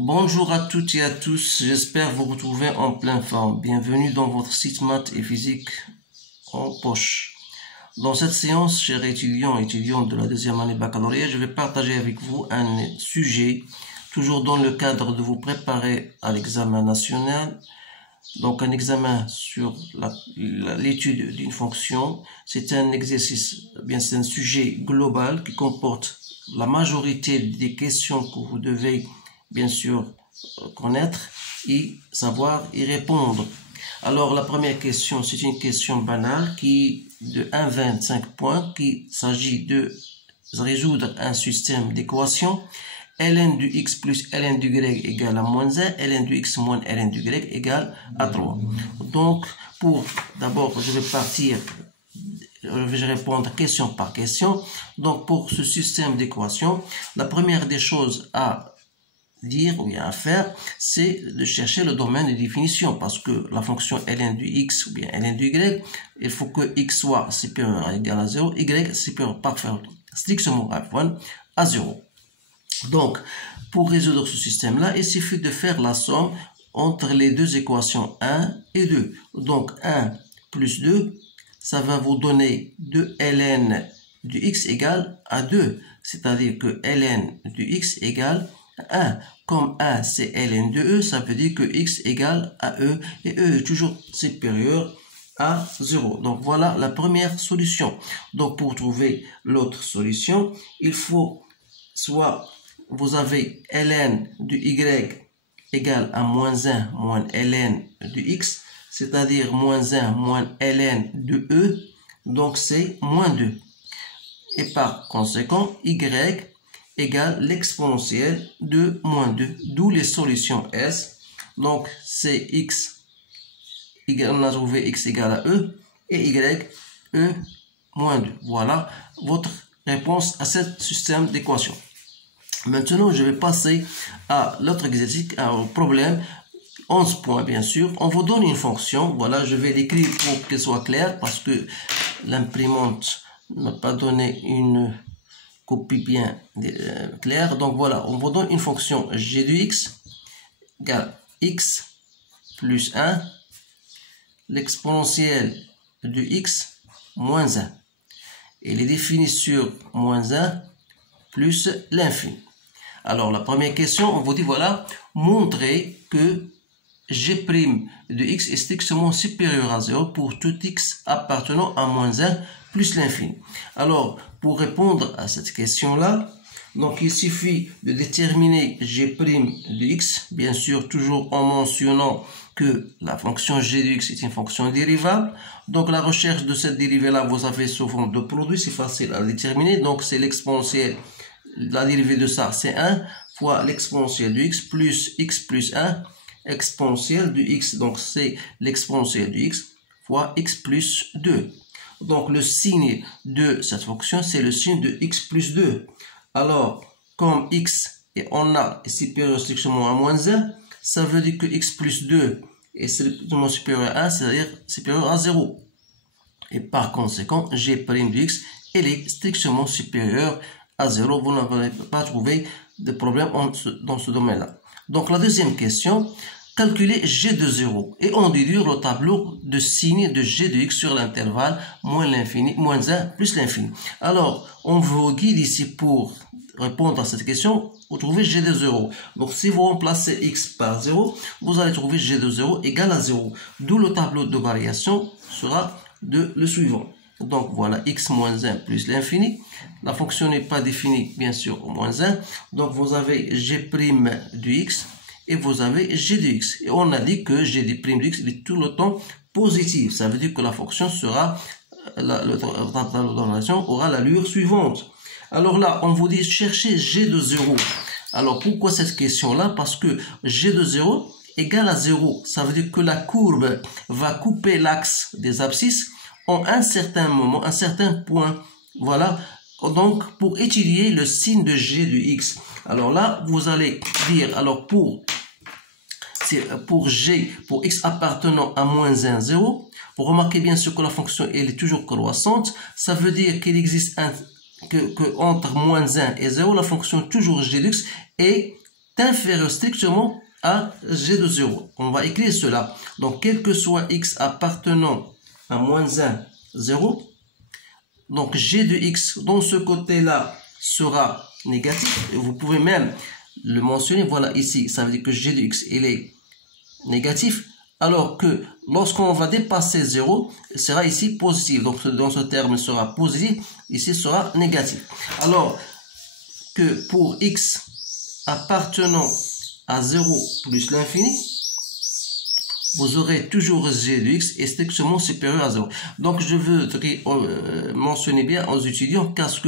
Bonjour à toutes et à tous, j'espère vous retrouver en pleine forme. Bienvenue dans votre site maths et physique en poche. Dans cette séance, chers étudiants et étudiantes de la deuxième année baccalauréat, je vais partager avec vous un sujet, toujours dans le cadre de vous préparer à l'examen national. Donc un examen sur l'étude d'une fonction, c'est un exercice, bien c'est un sujet global qui comporte la majorité des questions que vous devez bien sûr connaître et savoir y répondre. Alors la première question, c'est une question banale qui de 1 à 25 points, qui s'agit de résoudre un système d'équations. ln du x plus ln du y égale à moins 1, ln du x moins ln du y égale à 3. Donc, d'abord, je vais répondre question par question. Donc, pour ce système d'équations, la première des choses à dire ou bien à faire, c'est de chercher le domaine de définition, parce que la fonction ln du x ou bien ln du y, il faut que x soit supérieur ou égal à 0, y supérieur parfaitement strictement à 0. Donc, pour résoudre ce système-là, il suffit de faire la somme entre les deux équations 1 et 2. Donc, 1 plus 2, ça va vous donner 2 ln du x égale à 2. C'est-à-dire que ln du x égale à 1. Comme 1, c'est ln de e, ça veut dire que x égale à e. Et e est toujours supérieur à 0. Donc, voilà la première solution. Donc, pour trouver l'autre solution, il faut soit vous avez ln du y égale à moins 1 moins ln du x, c'est-à-dire moins 1 moins ln de e, donc c'est moins 2. Et par conséquent, y égale l'exponentielle de moins 2, d'où les solutions S. Donc c'est x, on a trouvé x égale à e, et y, e moins 2. Voilà votre réponse à ce système d'équations. Maintenant, je vais passer à l'autre exercice, au problème 11 points, bien sûr. On vous donne une fonction. Voilà, je vais l'écrire pour qu'elle soit claire parce que l'imprimante n'a pas donné une copie bien claire. Donc voilà, on vous donne une fonction g de x égale x plus 1, l'exponentielle de x moins 1. Elle est définie sur moins 1 plus l'infini. Alors, la première question, on vous dit, voilà, montrer que g' de x est strictement supérieur à 0 pour tout x appartenant à moins 1 plus l'infini. Alors, pour répondre à cette question-là, donc il suffit de déterminer g' de x, bien sûr, toujours en mentionnant que la fonction g de x est une fonction dérivable. Donc, la recherche de cette dérivée-là, vous avez souvent deux produits, c'est facile à déterminer. Donc, c'est l'exponentielle. La dérivée de ça, c'est 1 fois l'exponentielle de x plus 1, exponentielle de x. Donc, c'est l'exponentielle de x fois x plus 2. Donc, le signe de cette fonction, c'est le signe de x plus 2. Alors, comme x et on a est supérieur strictement à moins 1, ça veut dire que x plus 2 est strictement supérieur à 1, c'est-à-dire supérieur à 0. Et par conséquent, g' de x, elle est strictement supérieure à 0, vous n'avez pas trouvé de problème dans ce domaine-là. Donc la deuxième question, calculer g de 0 et en déduire le tableau de signe de g de x sur l'intervalle moins 1 plus l'infini. Alors, on vous guide ici pour répondre à cette question, vous trouvez g de 0. Donc si vous remplacez x par 0, vous allez trouver g de 0 égale à 0. D'où le tableau de variation sera le suivant. Donc voilà, x moins 1 plus l'infini. La fonction n'est pas définie, bien sûr, au moins 1. Donc vous avez g' du x et vous avez g de x. Et on a dit que g' de x est tout le temps positif. Ça veut dire que la fonction sera, le tableau de variation aura l'allure suivante. Alors là, on vous dit chercher g de 0. Alors pourquoi cette question-là? Parce que g de 0 égale à 0. Ça veut dire que la courbe va couper l'axe des abscisses en un certain moment, un certain point. Voilà. Donc, pour étudier le signe de g de x. Alors là, vous allez dire, alors pour x appartenant à moins 1, 0, vous remarquez bien sûr que la fonction elle est toujours croissante. Ça veut dire qu'il existe que entre moins 1 et 0, la fonction toujours g de x est inférieur strictement à g de 0. On va écrire cela. Donc, quel que soit x appartenant à moins 1, 0, donc g de x dans ce côté-là sera négatif. Et vous pouvez même le mentionner. Voilà, ici, ça veut dire que g de x, il est négatif. Alors que lorsqu'on va dépasser 0, il sera ici positif. Donc, dans ce terme, il sera positif. Ici, il sera négatif. Alors que pour x appartenant à 0 plus l'infini, vous aurez toujours g de x est strictement supérieur à 0. Donc, je veux mentionner bien aux étudiants parce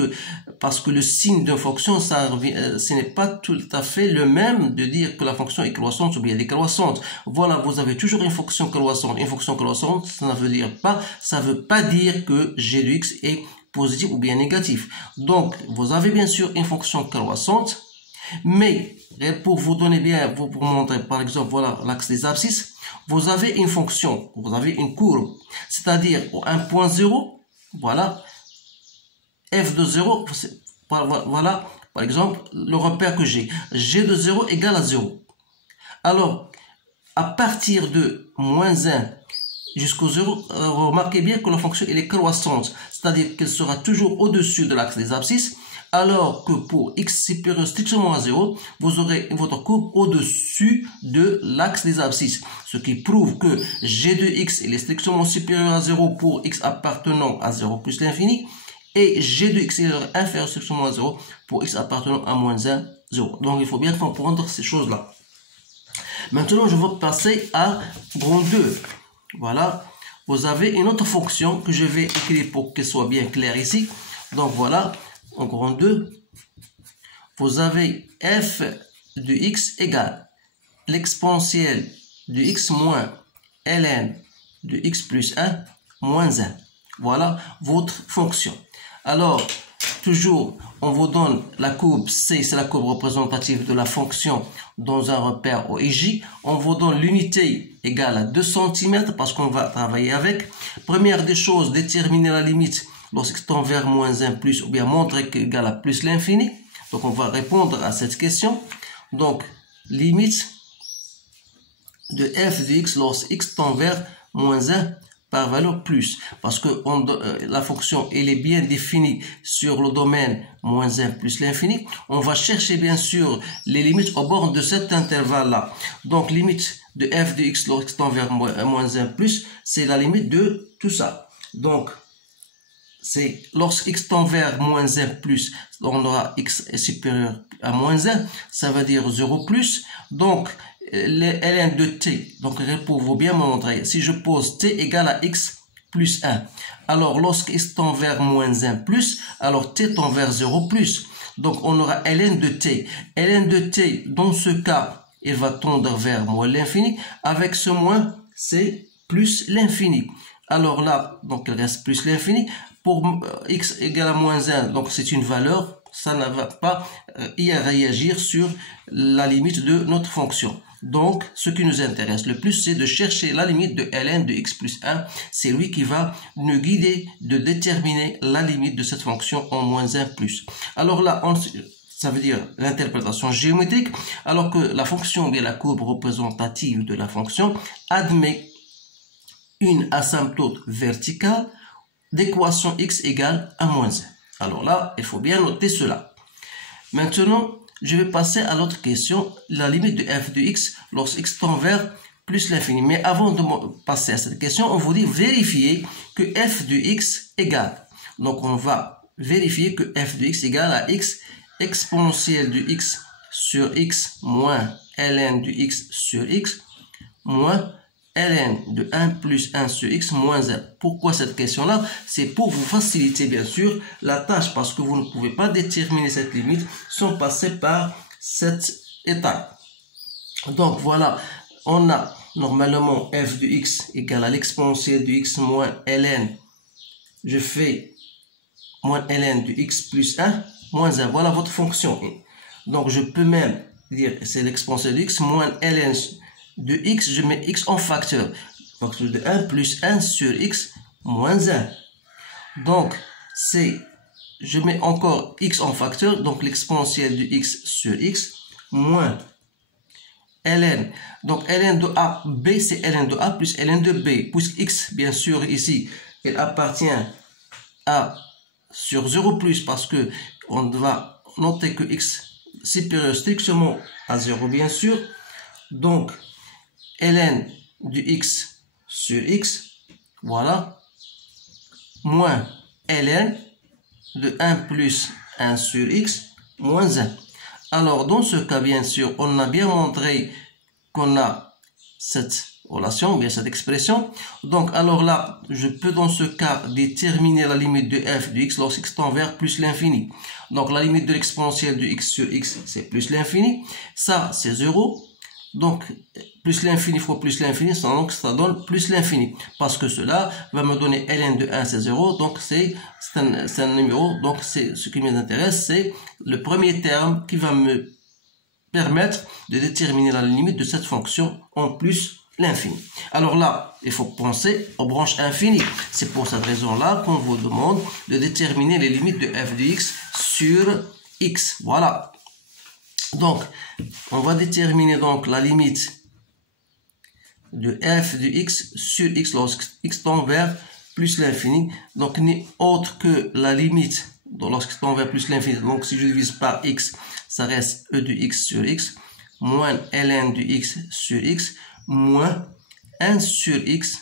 que le signe d'une fonction, ce n'est pas tout à fait le même de dire que la fonction est croissante ou bien décroissante. Voilà, vous avez toujours une fonction croissante. Une fonction croissante, ça ne veut pas dire que g de x est positif ou bien négatif. Donc, vous avez bien sûr une fonction croissante, mais pour vous donner bien, pour montrer par exemple, voilà l'axe des abscisses, vous avez une fonction, vous avez une courbe, c'est-à-dire au 1.0, voilà, f de 0, voilà, par exemple, le repère que j'ai, g de 0 égale à 0. Alors, à partir de moins 1 jusqu'au 0, remarquez bien que la fonction elle est croissante, c'est-à-dire qu'elle sera toujours au-dessus de l'axe des abscisses, alors que pour x supérieur strictement à 0, vous aurez votre courbe au-dessus de l'axe des abscisses. Ce qui prouve que g de x est strictement supérieur à 0 pour x appartenant à 0 plus l'infini, et g de x est inférieur strictement à 0 pour x appartenant à moins 1, 0. Donc il faut bien comprendre ces choses-là. Maintenant, je vais passer à grand 2. Voilà, vous avez une autre fonction que je vais écrire pour qu'elle soit bien claire ici. Donc voilà, en grand 2, vous avez f de x égale l'exponentielle de x moins ln de x plus 1 moins 1. Voilà votre fonction. Alors, toujours, on vous donne la courbe C, c'est la courbe représentative de la fonction dans un repère OIJ. On vous donne l'unité égale à 2 cm parce qu'on va travailler avec. Première des choses, déterminer la limite lorsqu'il tend vers moins 1 plus ou bien montrer qu'il égale à plus l'infini. Donc, on va répondre à cette question. Donc, limite de f de x lorsque x tend vers moins 1 par valeur plus, parce que la fonction elle est bien définie sur le domaine moins 1 plus l'infini. On va chercher bien sûr les limites aux bornes de cet intervalle-là. Donc limite de f de x lorsque tend vers moins 1 plus, c'est la limite de tout ça. Donc c'est lorsque x tend vers moins 1 plus, on aura x est supérieur à moins 1, ça veut dire 0 plus. Donc les ln de t, donc pour vous bien me montrer, si je pose t égale à x plus 1, alors lorsque x tend vers moins 1 plus, alors t tend vers 0 plus. Donc on aura ln de t. Ln de t, dans ce cas, il va tendre vers moins l'infini. Avec ce moins, c'est plus l'infini. Alors là, donc il reste plus l'infini. Pour x égale à moins 1, donc c'est une valeur, ça ne va pas y réagir sur la limite de notre fonction. Donc, ce qui nous intéresse le plus, c'est de chercher la limite de ln de x plus 1. C'est lui qui va nous guider de déterminer la limite de cette fonction en moins 1 plus. Alors là, ça veut dire l'interprétation géométrique, alors que la fonction, ou bien la courbe représentative de la fonction, admet une asymptote verticale d'équation x égale à moins 1. Alors là, il faut bien noter cela. Maintenant, je vais passer à l'autre question, la limite de f de x lorsque x tend vers plus l'infini. Mais avant de passer à cette question, on vous dit vérifier que f de x égale. Donc on va vérifier que f de x égale à x exponentielle de x sur x moins ln de x sur x moins ln de 1 plus 1 sur x moins 1. Pourquoi cette question-là? C'est pour vous faciliter bien sûr la tâche parce que vous ne pouvez pas déterminer cette limite sans passer par cette étape. Donc voilà, on a normalement f de x égale à l'exponentielle de x moins ln. Je fais moins ln de x plus 1 moins 1. Voilà votre fonction. Donc je peux même dire c'est l'exponentielle de x moins ln de x, je mets x en facteur. Donc de 1 plus 1 sur x moins 1. Donc je mets encore x en facteur, donc l'exponentielle de x sur x moins ln. Donc ln de a, b, c'est ln de a plus ln de b. Puisque x, bien sûr, ici, il appartient à sur 0 plus, parce que on va noter que x supérieur strictement à 0, bien sûr. Donc, ln du x sur x, voilà, moins ln de 1 plus 1 sur x, moins 1. Alors, dans ce cas, bien sûr, on a bien montré qu'on a cette relation, bien cette expression. Donc, alors là, je peux dans ce cas déterminer la limite de f de x lorsqu'x tend vers plus l'infini. Donc, la limite de l'exponentielle de x sur x, c'est plus l'infini. Ça, c'est 0. Donc, plus l'infini fois plus l'infini, donc ça donne plus l'infini. Parce que cela va me donner ln de 1, c'est 0. Donc, c'est un numéro. Donc, ce qui m'intéresse, c'est le premier terme qui va me permettre de déterminer la limite de cette fonction en plus l'infini. Alors là, il faut penser aux branches infinies. C'est pour cette raison-là qu'on vous demande de déterminer les limites de f de x sur x. Voilà. Donc, on va déterminer donc la limite de f de x sur x lorsque x tend vers plus l'infini. Donc, n'est autre que la limite lorsque x tend vers plus l'infini. Donc, si je divise par x, ça reste e de x sur x, moins ln de x sur x, moins 1 sur x,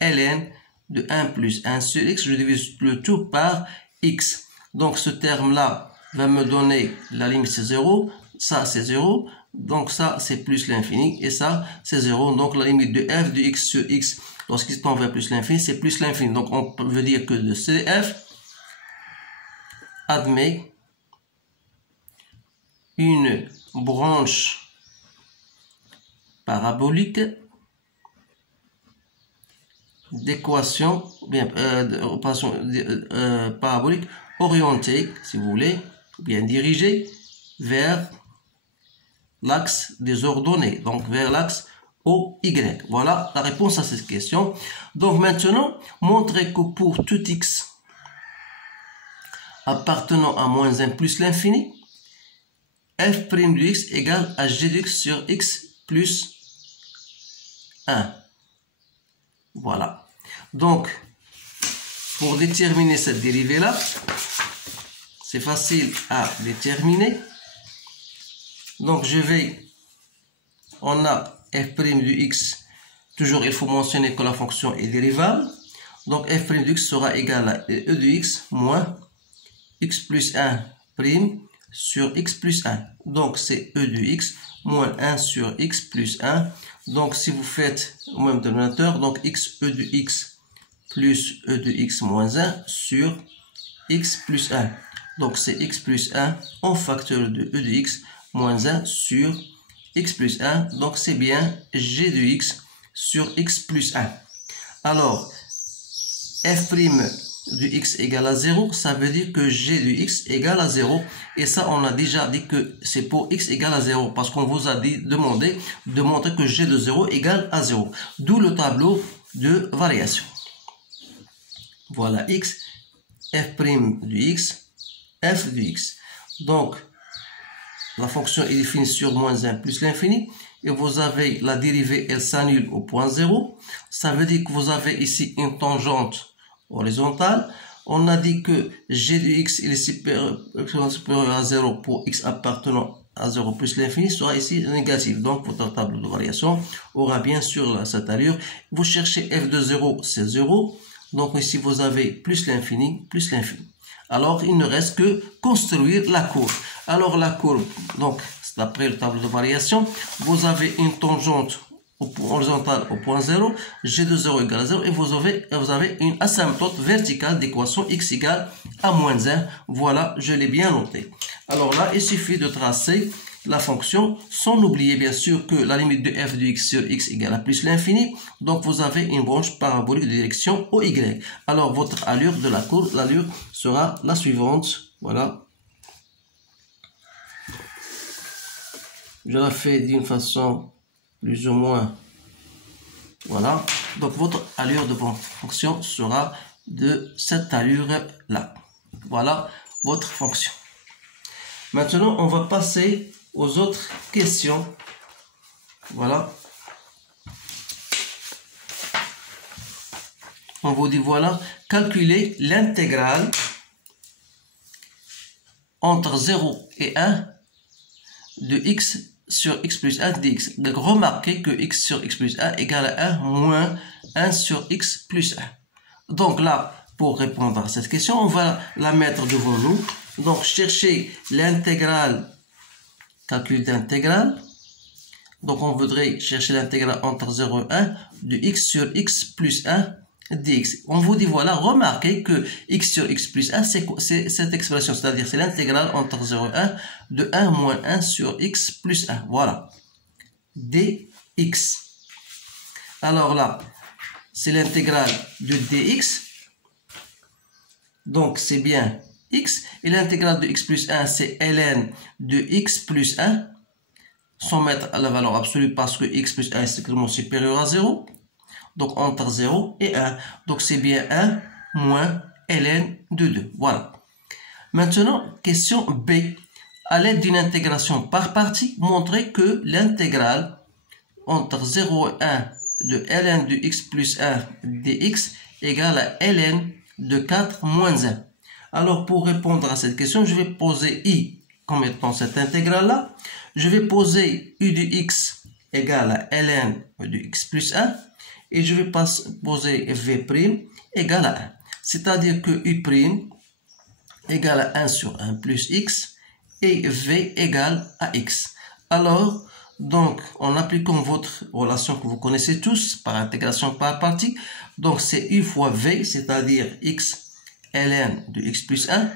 ln de 1 plus 1 sur x. Je divise le tout par x. Donc, ce terme-là va me donner la limite, c'est 0. Ça, c'est 0. Donc, ça, c'est plus l'infini. Et ça, c'est 0. Donc, la limite de f de x sur x, lorsqu'il tend vers plus l'infini, c'est plus l'infini. Donc, on veut dire que de CF admet une branche parabolique d'équation, bien, parabolique orientée, si vous voulez, bien dirigée vers l'axe des ordonnées, donc vers l'axe OY. Voilà la réponse à cette question. Donc maintenant, montrez que pour tout x appartenant à moins 1 plus l'infini, f' de x égale à g de x sur x plus 1. Voilà. Donc, pour déterminer cette dérivée-là, c'est facile à déterminer. Donc, on a f' de x, toujours il faut mentionner que la fonction est dérivable. Donc, f' de x sera égal à e de x moins x plus 1' sur x plus 1. Donc, c'est e de x moins 1 sur x plus 1. Donc, si vous faites au même dénominateur, donc x e de x plus e de x moins 1 sur x plus 1. Donc, c'est x plus 1 en facteur de e de x moins 1 sur x plus 1. Donc, c'est bien g de x sur x plus 1. Alors, f' de x égale à 0, ça veut dire que g de x égale à 0. Et ça, on a déjà dit que c'est pour x égale à 0. Parce qu'on vous a demandé de montrer que g de 0 égale à 0. D'où le tableau de variation. Voilà x, f' de x, f de x. Donc, la fonction est définie sur moins 1 plus l'infini. Et vous avez la dérivée, elle s'annule au point 0. Ça veut dire que vous avez ici une tangente horizontale. On a dit que g de x il est supérieur à 0 pour x appartenant à 0 plus l'infini sera ici négatif. Donc, votre tableau de variation aura bien sûr cette allure. Vous cherchez f de 0, c'est 0. Donc, ici, vous avez plus l'infini, plus l'infini. Alors, il ne reste que construire la courbe. Alors, la courbe, donc, d'après le tableau de variation, vous avez une tangente horizontale au point 0, g de 0 égale à 0, et vous avez une asymptote verticale d'équation x égale à moins 1. Voilà, je l'ai bien noté. Alors là, il suffit de tracer la fonction, sans oublier bien sûr que la limite de f de x sur x égale à plus l'infini. Donc vous avez une branche parabolique de direction OY. Alors votre allure de la courbe, l'allure sera la suivante. Voilà. Je la fais d'une façon plus ou moins. Voilà. Donc votre allure de votre fonction sera de cette allure-là. Voilà votre fonction. Maintenant, on va passer aux autres questions Voilà. On vous dit, voilà, calculer l'intégrale entre 0 et 1 de x sur x plus 1 dx. Donc, remarquez que x sur x plus 1 égale à 1 moins 1 sur x plus 1. Donc là, pour répondre à cette question, on va la mettre devant nous. Donc, chercher l'intégrale, calcul d'intégrale. Donc, on voudrait chercher l'intégrale entre 0 et 1 de x sur x plus 1 dx. On vous dit, voilà, remarquez que x sur x plus 1, c'est cette expression, c'est-à-dire c'est l'intégrale entre 0 et 1 de 1 moins 1 sur x plus 1. Voilà. dx. Alors là, c'est l'intégrale de dx. Donc, c'est bien x. Et l'intégrale de x plus 1, c'est ln de x plus 1. Sans mettre la valeur absolue parce que x plus 1 est strictement supérieur à 0. Donc, entre 0 et 1. Donc, c'est bien 1 moins ln de 2. Voilà. Maintenant, question B. À l'aide d'une intégration par partie, montrez que l'intégrale entre 0 et 1 de ln de x plus 1 dx égale à ln de 4 moins 1. Alors, pour répondre à cette question, je vais poser i comme étant cette intégrale-là. Je vais poser u de x égale à ln de x plus 1. Et je vais poser v' égale à 1. C'est-à-dire que u' égale à 1 sur 1 plus x et v égale à x. Alors, donc, en appliquant votre relation que vous connaissez tous par intégration par partie, donc c'est u fois v, c'est-à-dire x ln de x plus 1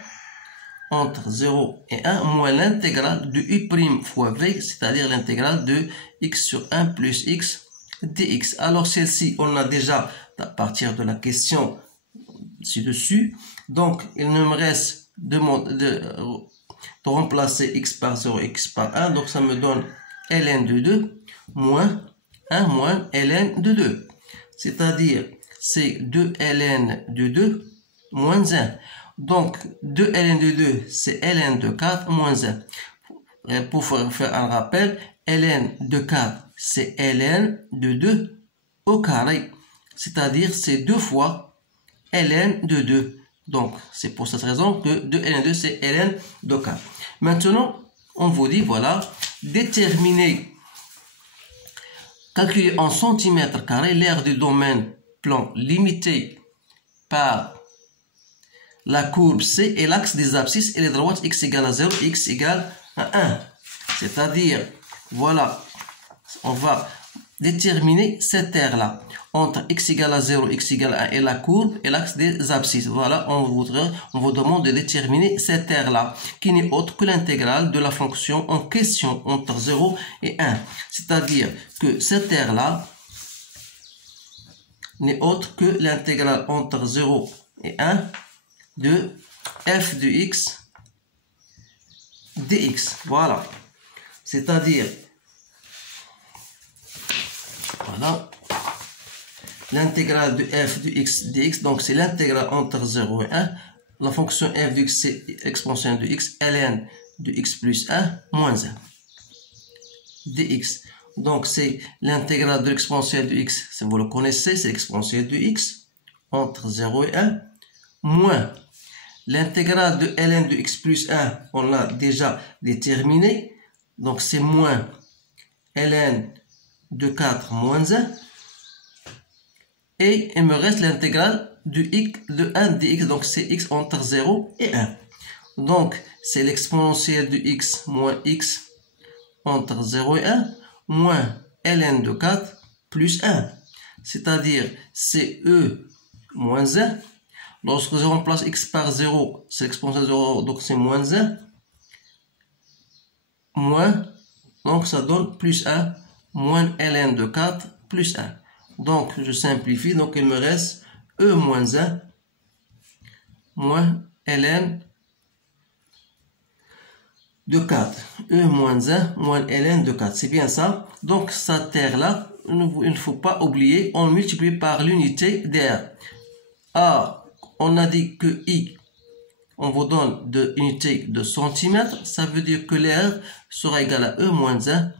entre 0 et 1 moins l'intégrale de u' fois v, c'est-à-dire l'intégrale de x sur 1 plus x dx. Alors celle-ci, on l'a déjà à partir de la question ci-dessus. Donc, il ne me reste de remplacer x par 0, x par 1. Donc, ça me donne ln de 2 moins 1 moins ln de 2. C'est-à-dire, c'est 2 ln de 2 moins 1. Donc, 2 ln de 2, c'est ln de 4 moins 1. Et pour faire un rappel, ln de 4, c'est ln de 2 au carré. C'est-à-dire, c'est 2 fois ln de 2. Donc, c'est pour cette raison que 2 ln de 2, c'est ln de 4. Maintenant, on vous dit, voilà, déterminer, calculer en centimètres carrés l'aire du domaine plan limité par la courbe C et l'axe des abscisses et les droites x égale à 0 et x égale à 1. C'est-à-dire, voilà, on va déterminer cette aire-là entre x égale à 0, x égale à 1 et la courbe et l'axe des abscisses. Voilà, on vous demande de déterminer cette aire-là qui n'est autre que l'intégrale de la fonction en question entre 0 et 1. C'est-à-dire que cette aire-là n'est autre que l'intégrale entre 0 et 1 de f de x dx. Voilà. C'est-à-dire, voilà, l'intégrale de f de x dx, donc c'est l'intégrale entre 0 et 1. La fonction f de x, c'est exponentielle de x, ln de x plus 1 moins 1 dx. Donc, c'est l'intégrale de l'exponentielle de x, si vous le connaissez, c'est l'exponentielle de x entre 0 et 1, moins l'intégrale de ln de x plus 1, on l'a déjà déterminé, donc c'est moins ln de 4 moins 1, et il me reste l'intégrale de x de 1 dx, donc c'est x entre 0 et 1. Donc, c'est l'exponentielle de x moins x entre 0 et 1, moins ln de 4 plus 1. C'est-à-dire, c'est e moins 1. Lorsque je remplace x par 0, c'est l'exponentielle de 0, donc c'est moins 1. Moins, donc ça donne plus 1, moins ln de 4 plus 1. Donc, je simplifie, donc il me reste e moins 1, moins ln de 4. E moins 1, moins ln de 4. C'est bien ça. Donc, cette terre-là, il ne faut pas oublier, on multiplie par l'unité d'air. Ah, on a dit que I, on vous donne de unité de centimètres. Ça veut dire que l'air sera égal à E moins 1,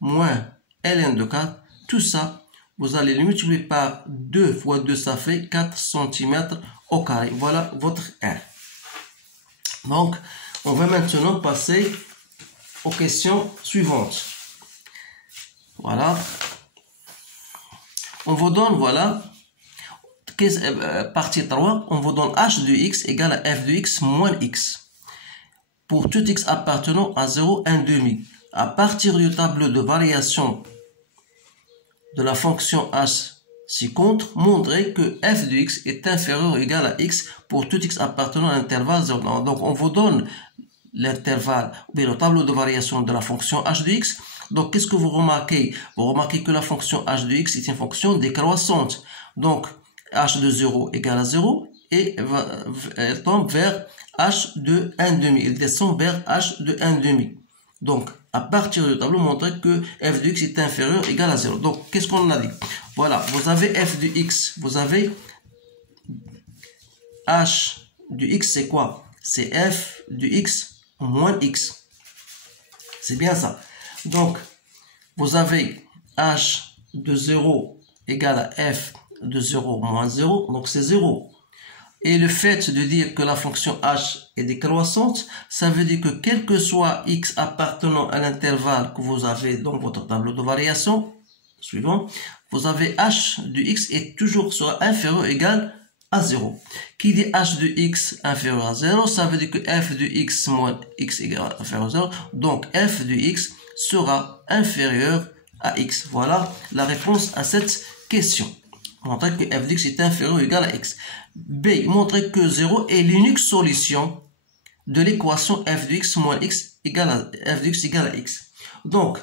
moins ln de 4, tout ça, vous allez le multiplier par 2 fois 2, ça fait 4 cm au carré. Voilà votre R. Donc, on va maintenant passer aux questions suivantes. Voilà. On vous donne, voilà, partie 3, on vous donne h de x égale à f de x moins x. Pour tout x appartenant à 0, 1 demi. À partir du tableau de variation de la fonction h ci-contre, montrez que f de x est inférieur ou égal à x pour tout x appartenant à l'intervalle 0. Donc, on vous donne l'intervalle, ou bien le tableau de variation de la fonction h de x. Donc, qu'est-ce que vous remarquez? Vous remarquez que la fonction h de x est une fonction décroissante. Donc, h de 0 égale à 0 et elle tombe vers h de 1 demi. Il descend vers h de 1 demi. Donc, à partir du tableau, montrez que f de x est inférieur ou égal à 0. Donc, qu'est-ce qu'on a dit? Voilà, vous avez f de x, vous avez h de x, c'est quoi? C'est f de x moins x. C'est bien ça. Donc, vous avez h de 0 égale à f de 0 moins 0, donc c'est 0. Et le fait de dire que la fonction h est décroissante, ça veut dire que quel que soit x appartenant à l'intervalle que vous avez dans votre tableau de variation, suivant, vous avez h de x est toujours sera inférieur ou égal à 0. Qui dit h de x inférieur à 0, ça veut dire que f de x moins x égale inférieur à 0. Donc f de x sera inférieur à x. Voilà la réponse à cette question. Montrer que f de x est inférieur ou égal à x. B. Montrer que 0 est l'unique solution de l'équation f de x moins x égale à f de x égale à x. Donc,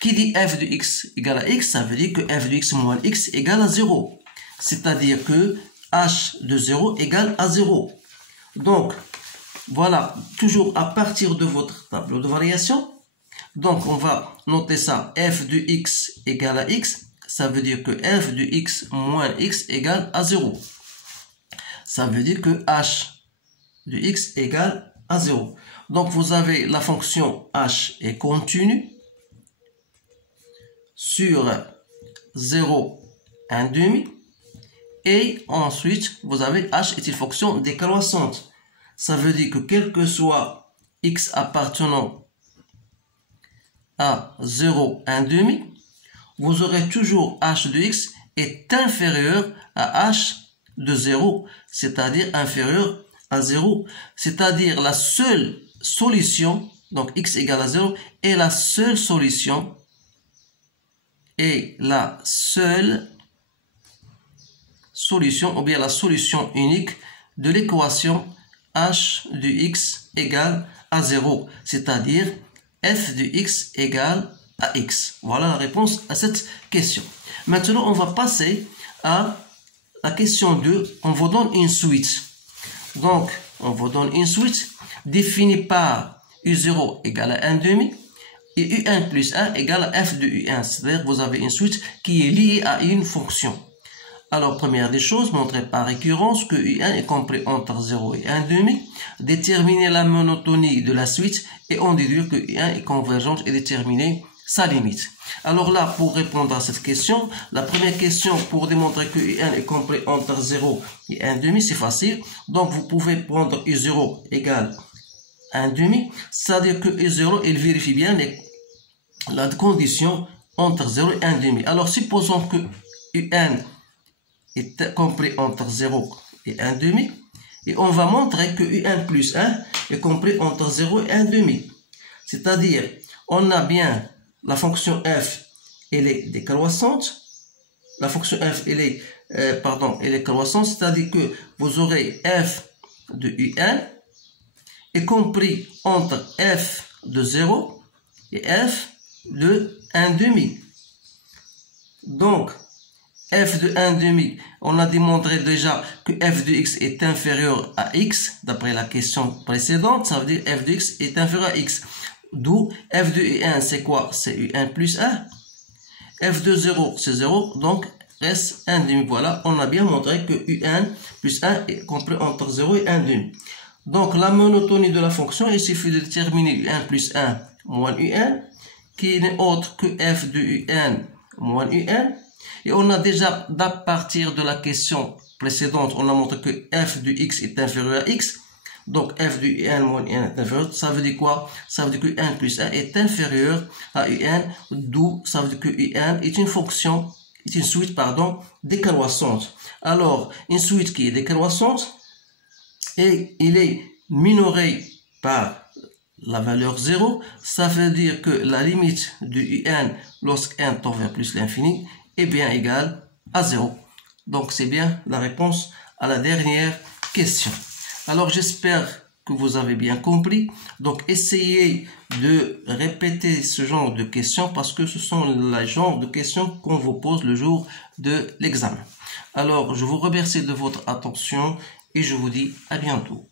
qui dit f de x égale à x, ça veut dire que f de x moins x égale à 0. C'est-à-dire que h de 0 égale à 0. Donc, voilà, toujours à partir de votre tableau de variation. Donc, on va noter ça, f de x égale à x. Ça veut dire que f de x moins x égale à 0. Ça veut dire que h de x égale à 0. Donc, vous avez la fonction h est continue sur 0, 1 demi. Et ensuite, vous avez h est une fonction décroissante. Ça veut dire que quel que soit x appartenant à 0, 1 demi, vous aurez toujours h de x est inférieur à h de 0, c'est-à-dire inférieur à 0. C'est-à-dire la seule solution, donc x égale à 0, est la seule solution, ou bien la solution unique de l'équation h de x égale à 0, c'est-à-dire f de x égale à x. Voilà la réponse à cette question. Maintenant, on va passer à la question 2. On vous donne une suite. Donc, on vous donne une suite définie par u0 égale à 1 demi et u1 plus 1 égale à f de u1. C'est-à-dire que vous avez une suite qui est liée à une fonction. Alors, première des choses, montrer par récurrence que u1 est compris entre 0 et 1 demi. Déterminer la monotonie de la suite et en déduire que u1 est convergente et déterminer sa limite. Alors là, pour répondre à cette question, la première question pour démontrer que u1 est compris entre 0 et 1 demi, c'est facile. Donc, vous pouvez prendre u0 égale 1 demi, c'est-à-dire que u0, il vérifie bien la condition entre 0 et 1 demi. Alors, supposons que un est compris entre 0 et 1 demi, et on va montrer que u1 plus 1 est compris entre 0 et 1 demi. C'est-à-dire, on a bien la fonction f, elle est décroissante. La fonction f, elle est croissante, c'est-à-dire que vous aurez f de u1 est compris entre f de 0 et f de 1 demi. Donc, f de 1 demi, on a démontré déjà que f de x est inférieur à x, d'après la question précédente, ça veut dire f de x est inférieur à x. D'où f de u1, c'est quoi? C'est u1 plus 1. f de 0, c'est 0, donc reste 1 demi. Voilà, on a bien montré que u1 plus 1 est compris entre 0 et 1 demi. Donc, la monotonie de la fonction, il suffit de déterminer u1 plus 1 moins u1. qui n'est autre que f de un moins un. Et on a déjà, à partir de la question précédente, on a montré que f de x est inférieur à x. Donc f de un moins un est inférieur. Ça veut dire quoi? Ça veut dire que 1 plus 1 est inférieur à un, d'où ça veut dire que un est une fonction, est une suite, pardon, décroissante. Alors, une suite qui est décroissante, et il est minoré par la valeur 0, ça veut dire que la limite de un lorsque n tend vers plus l'infini est bien égale à 0. Donc c'est bien la réponse à la dernière question. Alors j'espère que vous avez bien compris. Donc essayez de répéter ce genre de questions parce que ce sont le genre de questions qu'on vous pose le jour de l'examen. Alors je vous remercie de votre attention et je vous dis à bientôt.